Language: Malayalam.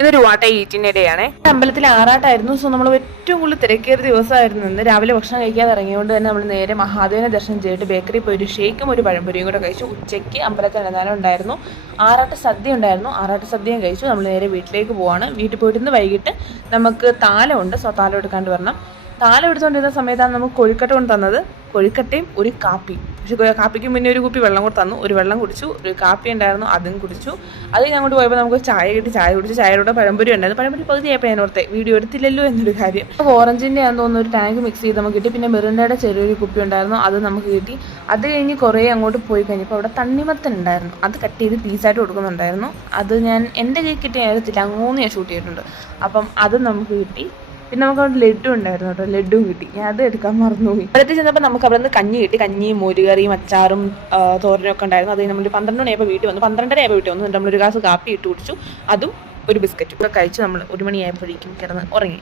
ഇതൊരു വാട്ട ഈറ്റിൻ്റെ ഡേ ആണ്. അമ്പലത്തിൽ ആറാട്ടായിരുന്നു. സോ നമ്മൾ ഏറ്റവും കൂടുതൽ തിരക്കേറിയ ദിവസമായിരുന്നു. ഇന്ന് രാവിലെ ഭക്ഷണം കഴിക്കാതെ ഇറങ്ങിയതുകൊണ്ട് തന്നെ നമ്മൾ നേരെ മഹാദേവനെ ദർശനം ചെയ്തിട്ട് ബേക്കറി പോയി ഒരു ഷേക്കും ഒരു പഴംപൊരിയും കൂടെ കഴിച്ചു. ഉച്ചയ്ക്ക് അമ്പലത്തിൽ അന്നദാനം ഉണ്ടായിരുന്നു, ആറാട്ട് സദ്യ ഉണ്ടായിരുന്നു. ആറാട്ട് സദ്യയും കഴിച്ചു. നമ്മൾ നേരെ വീട്ടിലേക്ക് പോവാണ്. വീട്ടിൽ പോയിട്ട് ഇന്ന് വൈകിട്ട് നമുക്ക് താലമുണ്ട്. സോ താലം എടുക്കാണ്ട് വരണം. താലം എടുത്തുകൊണ്ടിരുന്ന സമയത്താണ് നമുക്ക് കൊഴുക്കട്ട കൊണ്ട് തന്നത്. കൊഴുക്കട്ടയും ഒരു കാപ്പി. പക്ഷേ കാപ്പിക്ക് മുന്നേ ഒരു കുപ്പി വെള്ളം കൂടെ തന്നു. ഒരു വെള്ളം കുടിച്ചു, ഒരു കാപ്പി ഉണ്ടായിരുന്നു, അതും കുടിച്ചു. അത് ഞാൻ അങ്ങോട്ട് പോയപ്പോൾ നമുക്ക് ചായ കിട്ടി, ചായ കുടിച്ചു. ചായയുടെ പഴംപൊരി ഉണ്ടായിരുന്നു. പഴംപൊരി പകുതിയായപ്പോൾ ഞാൻ ഓർത്തെ വീഡിയോ എടുത്തില്ലല്ലോ എന്നൊരു കാര്യം. അപ്പോൾ ഓറഞ്ചിൻ്റെ ആണെന്ന് തോന്നുന്നു ഒരു ടാങ്ക് മിക്സ് ചെയ്ത് നമുക്ക് കിട്ടി. പിന്നെ മിറിൻഡയുടെ ചെറിയൊരു കുപ്പി ഉണ്ടായിരുന്നു, അത് നമുക്ക് കിട്ടി. അത് കഴിഞ്ഞ് കുറേ അങ്ങോട്ട് പോയി കഴിഞ്ഞപ്പോൾ അവിടെ തണ്ണിമത്തൻ ഉണ്ടായിരുന്നു. അത് കട്ട് ചെയ്ത് പീസായിട്ട് കൊടുക്കുന്നുണ്ടായിരുന്നു. അത് ഞാൻ എൻ്റെ കൈ കിട്ടി നേരത്തില്ല, അങ്ങോന്ന് ഞാൻ ഷൂട്ട് ചെയ്തിട്ടുണ്ട്. അപ്പം അത് നമുക്ക് കിട്ടി. പിന്നെ നമുക്ക് അവിടെ ലഡു ഉണ്ടായിരുന്നു കേട്ടോ, ലഡുവും കിട്ടി. ഞാൻ അത് എടുക്കാൻ മറന്നുപോയി. അവിടത്തെ ചെന്നപ്പോൾ നമുക്ക് അവിടെ നിന്ന് കഞ്ഞി കിട്ടി. കഞ്ഞിയും മോരുകറിയും അച്ചാറും തോരനും ഒക്കെ ഉണ്ടായിരുന്നു. അത് നമ്മൾ 12 മണിയായപ്പോൾ വീട്ടിൽ വന്നു. 12:30 ആയപ്പോൾ വീട്ടിൽ വന്നു. നമ്മളൊരു ഗ്ലാസ് കാപ്പി ഇട്ട് കുടിച്ചു. അതും ഒരു ബിസ്ക്കറ്റും ഒക്കെ കഴിച്ച് നമ്മൾ 1 മണിയായപ്പോഴേക്കും കിടന്ന് ഉറങ്ങി.